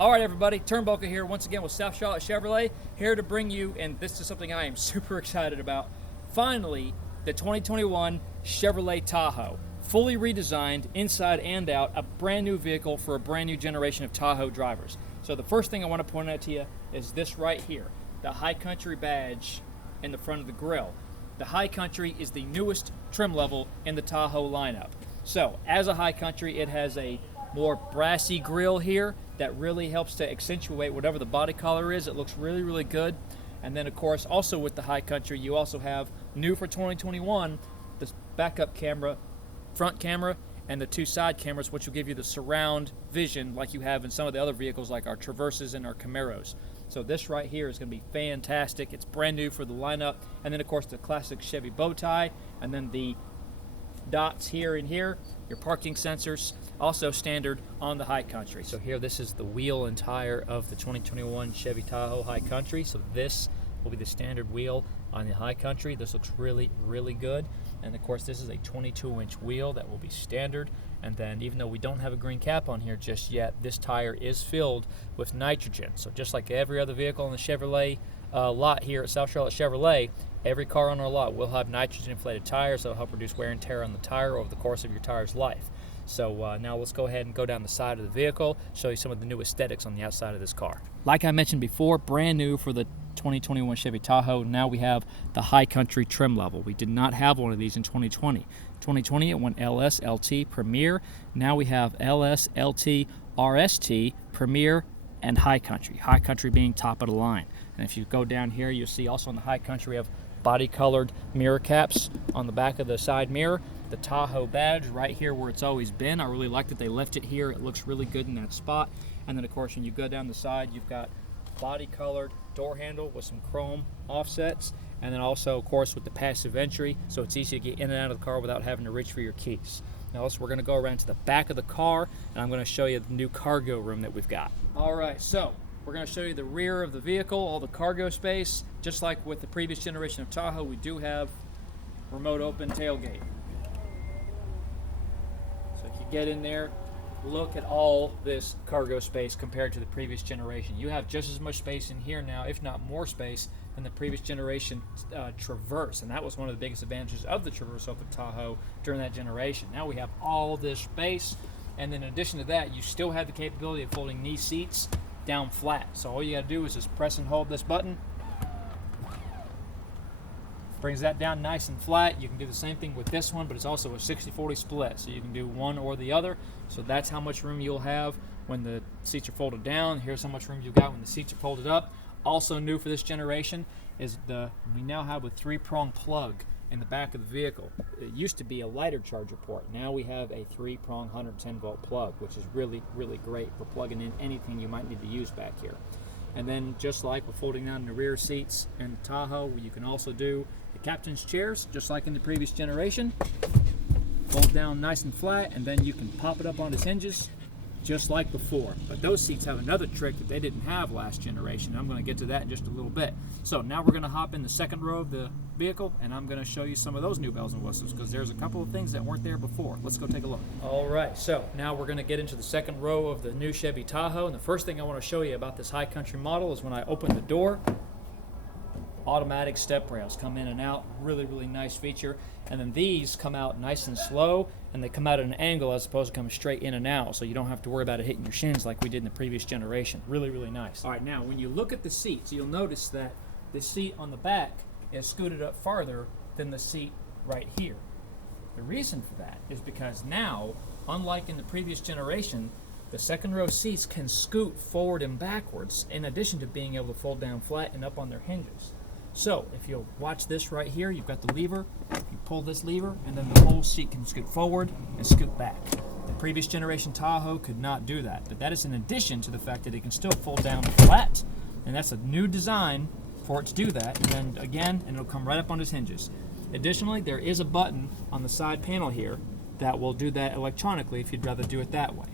All right, everybody, Turnbuckle here once again with South Charlotte Chevrolet, here to bring you, and this is something I am super excited about, finally, the 2021 Chevrolet Tahoe. Fully redesigned, inside and out, a brand new vehicle for a brand new generation of Tahoe drivers. So the first thing I want to point out to you is this right here, the High Country badge in the front of the grille. The High Country is the newest trim level in the Tahoe lineup. So, as a High Country, it has a more brassy grille here that really helps to accentuate whatever the body color is. It looks really, really good. And then, of course, also with the High Country, you also have, new for 2021, this backup camera, front camera, and the two side cameras, which will give you the surround vision like you have in some of the other vehicles like our Traverses and our Camaros. So this right here is going to be fantastic. It's brand new for the lineup. And then, of course, the classic Chevy bow tie, and then the dots here and here, your parking sensors, also standard on the High Country. So here, this is the wheel and tire of the 2021 Chevy Tahoe High Country. So this will be the standard wheel on the High Country. This looks really, really good. And of course, this is a 22-inch wheel that will be standard. And then, even though we don't have a green cap on here just yet, this tire is filled with nitrogen. So just like every other vehicle on the Chevrolet lot here at South Charlotte Chevrolet, every car on our lot will have nitrogen inflated tires that will help reduce wear and tear on the tire over the course of your tire's life. So now let's go ahead and go down the side of the vehicle, show you some of the new aesthetics on the outside of this car. Like I mentioned before, brand new for the 2021 Chevy Tahoe, now we have the High Country trim level. We did not have one of these in 2020. 2020 it went LS, LT, Premier. Now we have LS, LT, RST, Premier, and High Country. High Country being top of the line. And if you go down here, you'll see also on the High Country we have body colored mirror caps on the back of the side mirror. The Tahoe badge right here where it's always been. I really like that they left it here. It looks really good in that spot. And then, of course, when you go down the side, you've got body colored door handle with some chrome offsets. And then also, of course, with the passive entry, so it's easy to get in and out of the car without having to reach for your keys. Now, we're going to go around to the back of the car, and I'm going to show you the new cargo room that we've got. All right, so we're going to show you the rear of the vehicle, all the cargo space. Just like with the previous generation of Tahoe, we do have remote open tailgate. So if you get in there, look at all this cargo space compared to the previous generation. You have just as much space in here now, if not more space, than the previous generation Traverse. And that was one of the biggest advantages of the Traverse over Tahoe during that generation. Now we have all this space, and then in addition to that, you still have the capability of folding these seats down flat. So all you got to do is just press and hold this button. Brings that down nice and flat. You can do the same thing with this one, but it's also a 60-40 split, so you can do one or the other. So that's how much room you'll have when the seats are folded down. Here's how much room you've got when the seats are folded up. Also new for this generation is we now have a 3-prong plug in the back of the vehicle. It used to be a lighter charger port. Now we have a 3-prong 110-volt plug, which is really, really great for plugging in anything you might need to use back here. And then, just like with folding down the rear seats in the Tahoe, you can also do the captain's chairs, just like in the previous generation. Fold down nice and flat, and then you can pop it up on its hinges, just like before. But those seats have another trick that they didn't have last generation. I'm going to get to that in just a little bit. So now we're going to hop in the second row of the vehicle, and I'm going to show you some of those new bells and whistles, because there's a couple of things that weren't there before. Let's go take a look. All right, so now we're going to get into the second row of the new Chevy Tahoe, and the first thing I want to show you about this High Country model is when I open the door, automatic step rails come in and out. Really, really nice feature. And then these come out nice and slow, and they come out at an angle as opposed to coming straight in and out, so you don't have to worry about it hitting your shins like we did in the previous generation. Really, really nice. All right, now when you look at the seats, you'll notice that the seat on the back is scooted up farther than the seat right here. The reason for that is because now, unlike in the previous generation, the second row seats can scoot forward and backwards, in addition to being able to fold down flat and up on their hinges. So if you'll watch this right here, you've got the lever, you pull this lever, and then the whole seat can scoot forward and scoot back. The previous generation Tahoe could not do that, but that is in addition to the fact that it can still fold down flat, and that's a new design for it to do that, and then again, and it'll come right up on its hinges. Additionally, there is a button on the side panel here that will do that electronically if you'd rather do it that way.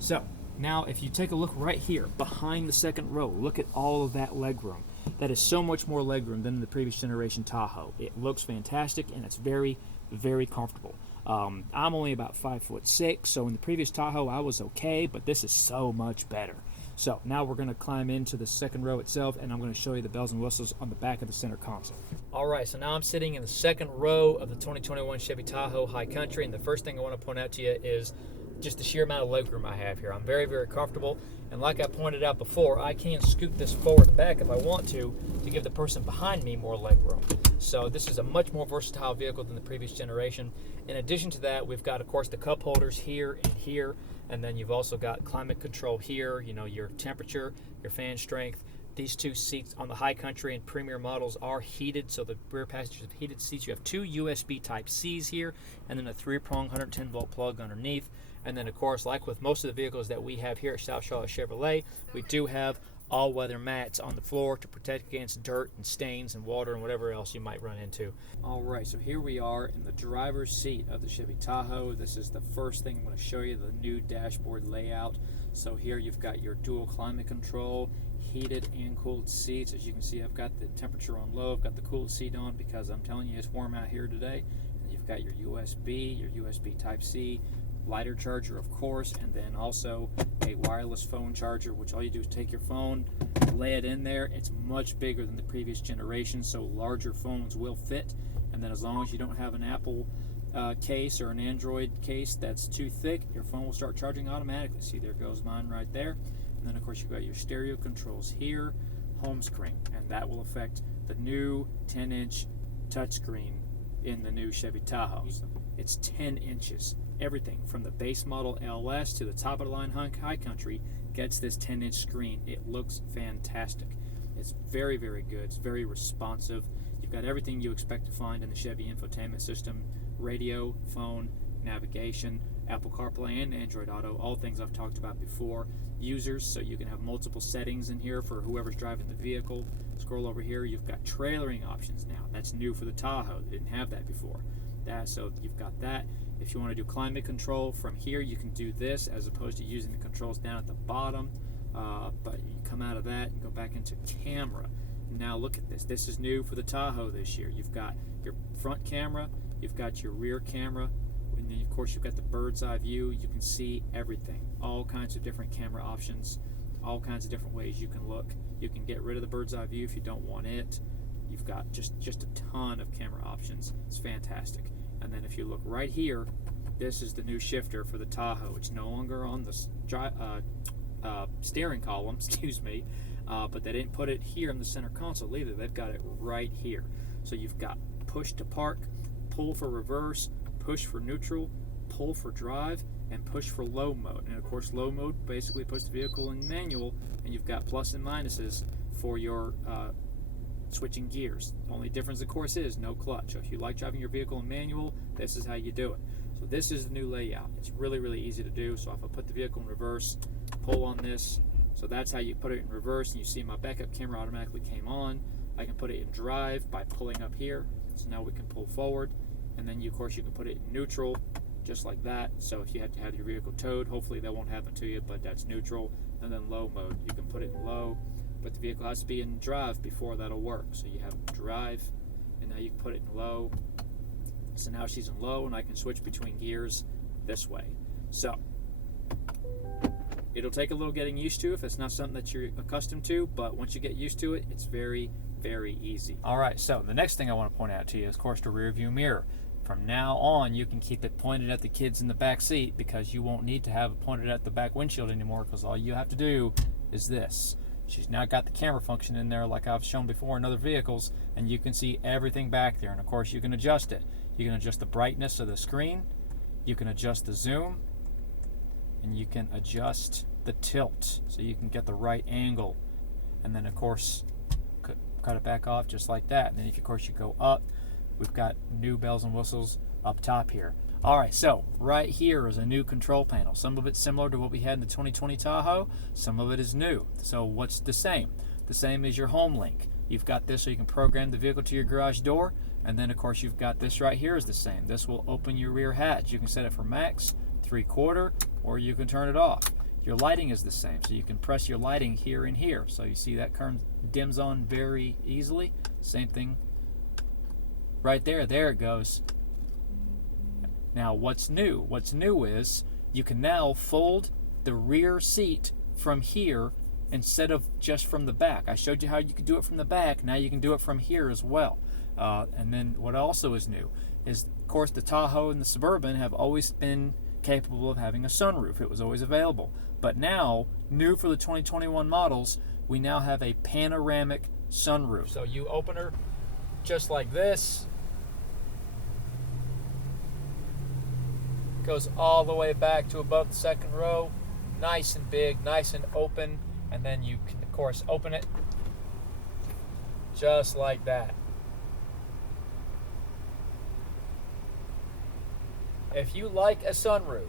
So now if you take a look right here behind the second row, look at all of that leg room. That is so much more legroom than the previous generation Tahoe. It looks fantastic, and it's very, very comfortable. I'm only about 5'6", so in the previous Tahoe I was okay, but this is so much better. So now we're going to climb into the second row itself, and I'm going to show you the bells and whistles on the back of the center console. All right, so now I'm sitting in the second row of the 2021 Chevy Tahoe High Country, and the first thing I want to point out to you is just the sheer amount of legroom I have here. I'm very, very comfortable, and like I pointed out before, I can scoot this forward and back if I want to give the person behind me more legroom. So this is a much more versatile vehicle than the previous generation. In addition to that, we've got, of course, the cup holders here and here, and then you've also got climate control here, you know, your temperature, your fan strength. These two seats on the High Country and Premier models are heated, so the rear passengers have heated seats. You have two USB Type-Cs here, and then a 3-prong 110-volt plug underneath. And then, of course, like with most of the vehicles that we have here at South Charlotte Chevrolet, we do have all-weather mats on the floor to protect against dirt and stains and water and whatever else you might run into. All right, so here we are in the driver's seat of the Chevy Tahoe. This is the first thing I'm going to show you, the new dashboard layout. So here you've got your dual climate control, heated and cooled seats. As you can see, I've got the temperature on low. I've got the cooled seat on because I'm telling you it's warm out here today. And you've got your USB Type-C, lighter charger, of course, and then also a wireless phone charger, which all you do is take your phone, lay it in there. It's much bigger than the previous generation, so larger phones will fit. And then as long as you don't have an Apple case or an Android case that's too thick, your phone will start charging automatically. See, there goes mine right there. And then, of course, you've got your stereo controls here, home screen, and that will affect the new 10-inch touchscreen in the new Chevy Tahoe. So it's 10 inches. Everything from the base model LS to the top of the line High Country gets this 10-inch screen. It looks fantastic. It's very, very good. It's very responsive. You've got everything you expect to find in the Chevy infotainment system: radio, phone, navigation, Apple CarPlay, and Android Auto, all things I've talked about before. Users, so you can have multiple settings in here for whoever's driving the vehicle. Scroll over here, you've got trailering options now. That's new for the Tahoe. They didn't have that before. So you've got that. If you want to do climate control from here, you can do this as opposed to using the controls down at the bottom. But you come out of that and go back into camera. Now look at this. This is new for the Tahoe this year. You've got your front camera, you've got your rear camera, and then of course you've got the bird's eye view. You can see everything. All kinds of different camera options, all kinds of different ways you can look. You can get rid of the bird's eye view if you don't want it. You've got just a ton of camera options. It's fantastic. And then if you look right here, this is the new shifter for the Tahoe. It's no longer on the steering column, excuse me, but they didn't put it here in the center console either. They've got it right here. So you've got push to park, pull for reverse, push for neutral, pull for drive, and push for low mode. And of course, low mode basically puts the vehicle in manual, and you've got plus and minuses for your switching gears. The only difference, of course, is no clutch. So if you like driving your vehicle in manual, this is how you do it. So this is the new layout. It's really, really easy to do. So if I put the vehicle in reverse, pull on this, so that's how you put it in reverse, and you see my backup camera automatically came on. I can put it in drive by pulling up here, so now we can pull forward, and then of course you can put it in neutral, just like that. So if you had to have your vehicle towed, hopefully that won't happen to you, but that's neutral. And then low mode, you can put it in low, but the vehicle has to be in drive before that'll work. So you have drive, and now you can put it in low. So now she's in low, and I can switch between gears this way. So it'll take a little getting used to if it's not something that you're accustomed to, but once you get used to it, it's very, very easy. All right, so the next thing I want to point out to you is, of course, the rear view mirror. From now on, you can keep it pointed at the kids in the back seat, because you won't need to have it pointed at the back windshield anymore, because all you have to do is this. She's now got the camera function in there like I've shown before in other vehicles, and you can see everything back there. And of course you can adjust it. You can adjust the brightness of the screen, you can adjust the zoom, and you can adjust the tilt so you can get the right angle. And then of course cut it back off just like that. And then if of course you go up, we've got new bells and whistles up top here. Alright, so right here is a new control panel. Some of it's similar to what we had in the 2020 Tahoe, some of it is new. So what's the same? The same is your home link. You've got this so you can program the vehicle to your garage door, and then of course you've got this right here is the same. This will open your rear hatch. You can set it for max, 3/4, or you can turn it off. Your lighting is the same, so you can press your lighting here and here. So you see that dims on very easily. Same thing right there. There it goes. Now what's new? What's new is you can now fold the rear seat from here instead of just from the back. I showed you how you could do it from the back. Now you can do it from here as well. And then what also is new is, of course, the Tahoe and the Suburban have always been capable of having a sunroof. It was always available. But now, new for the 2021 models, we now have a panoramic sunroof. So you open her just like this. Goes all the way back to above the second row. Nice and big, nice and open. And then you can, of course, open it just like that. If you like a sunroof,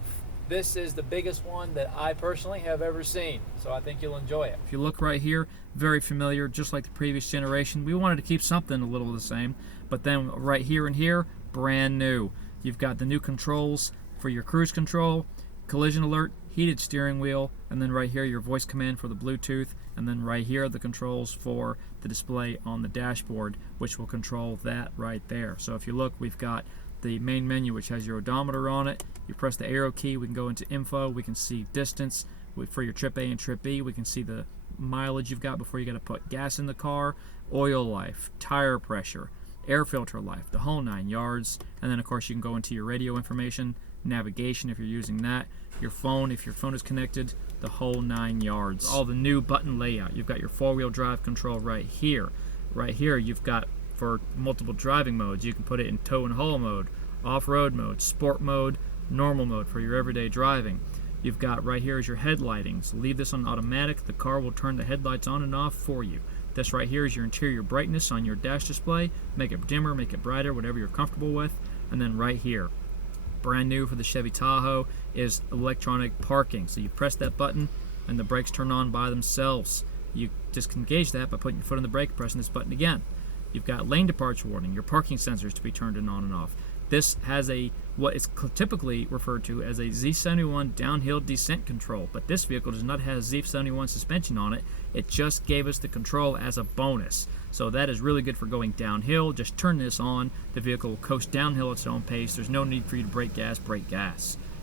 this is the biggest one that I personally have ever seen, so I think you'll enjoy it. If you look right here, very familiar, just like the previous generation. We wanted to keep something a little the same, but then right here and here, brand new. You've got the new controls for your cruise control, collision alert, heated steering wheel, and then right here your voice command for the Bluetooth, and then right here the controls for the display on the dashboard, which will control that right there. So if you look, we've got the main menu, which has your odometer on it. You press the arrow key, we can go into info, we can see distance for your trip A and trip B, we can see the mileage you've got before you got to put gas in the car, oil life, tire pressure, air filter life, the whole 9 yards. And then of course you can go into your radio information, navigation if you're using that, your phone if your phone is connected, the whole 9 yards. All the new button layout. You've got your 4-wheel drive control right here. Right here you've got for multiple driving modes. You can put it in tow and haul mode, off-road mode, sport mode, normal mode for your everyday driving. You've got right here is your headlighting. So leave this on automatic. The car will turn the headlights on and off for you. This right here is your interior brightness on your dash display. Make it dimmer, make it brighter, whatever you're comfortable with. And then right here, brand new for the Chevy Tahoe, is electronic parking. So you press that button and the brakes turn on by themselves. You disengage that by putting your foot on the brake, pressing this button again. You've got lane departure warning, your parking sensors to be turned on and off. This has what is typically referred to as a Z71 downhill descent control, but this vehicle does not have Z71 suspension on it. It just gave us the control as a bonus. So that is really good for going downhill. Just turn this on, the vehicle will coast downhill at its own pace. There's no need for you to brake gas.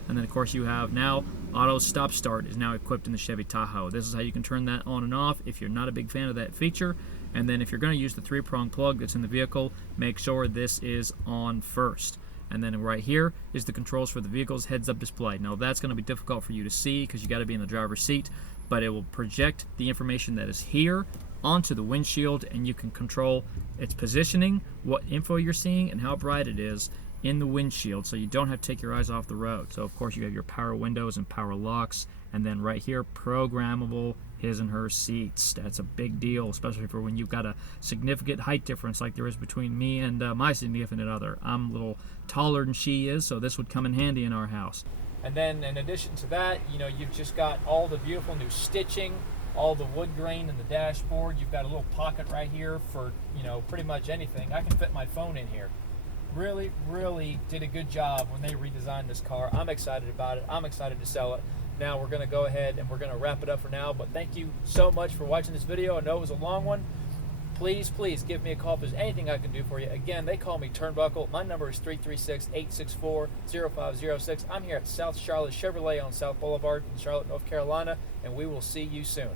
And then of course you have now auto stop start is now equipped in the Chevy Tahoe. This is how you can turn that on and off if you're not a big fan of that feature. And then if you're going to use the 3-prong plug that's in the vehicle, make sure this is on first. And then right here is the controls for the vehicle's heads-up display. Now that's going to be difficult for you to see because you got to be in the driver's seat, but it will project the information that is here onto the windshield, and you can control its positioning, what info you're seeing, and how bright it is in the windshield, so you don't have to take your eyes off the road. So of course you have your power windows and power locks, and then right here, programmable his and her seats. That's a big deal, especially for when you've got a significant height difference like there is between me and my significant other. I'm a little taller than she is, so this would come in handy in our house. And then in addition to that, you've just got all the beautiful new stitching, all the wood grain in the dashboard. You've got a little pocket right here for, pretty much anything. I can fit my phone in here. Really, really did a good job when they redesigned this car. I'm excited about it. I'm excited to sell it. Now we're going to go ahead and we're going to wrap it up for now, but thank you so much for watching this video. I know it was a long one. Please give me a call if there's anything I can do for you. Again, they call me Turnbuckle. My number is 336-864-0506. I'm here at South Charlotte Chevrolet on South Boulevard in Charlotte, North Carolina, and we will see you soon.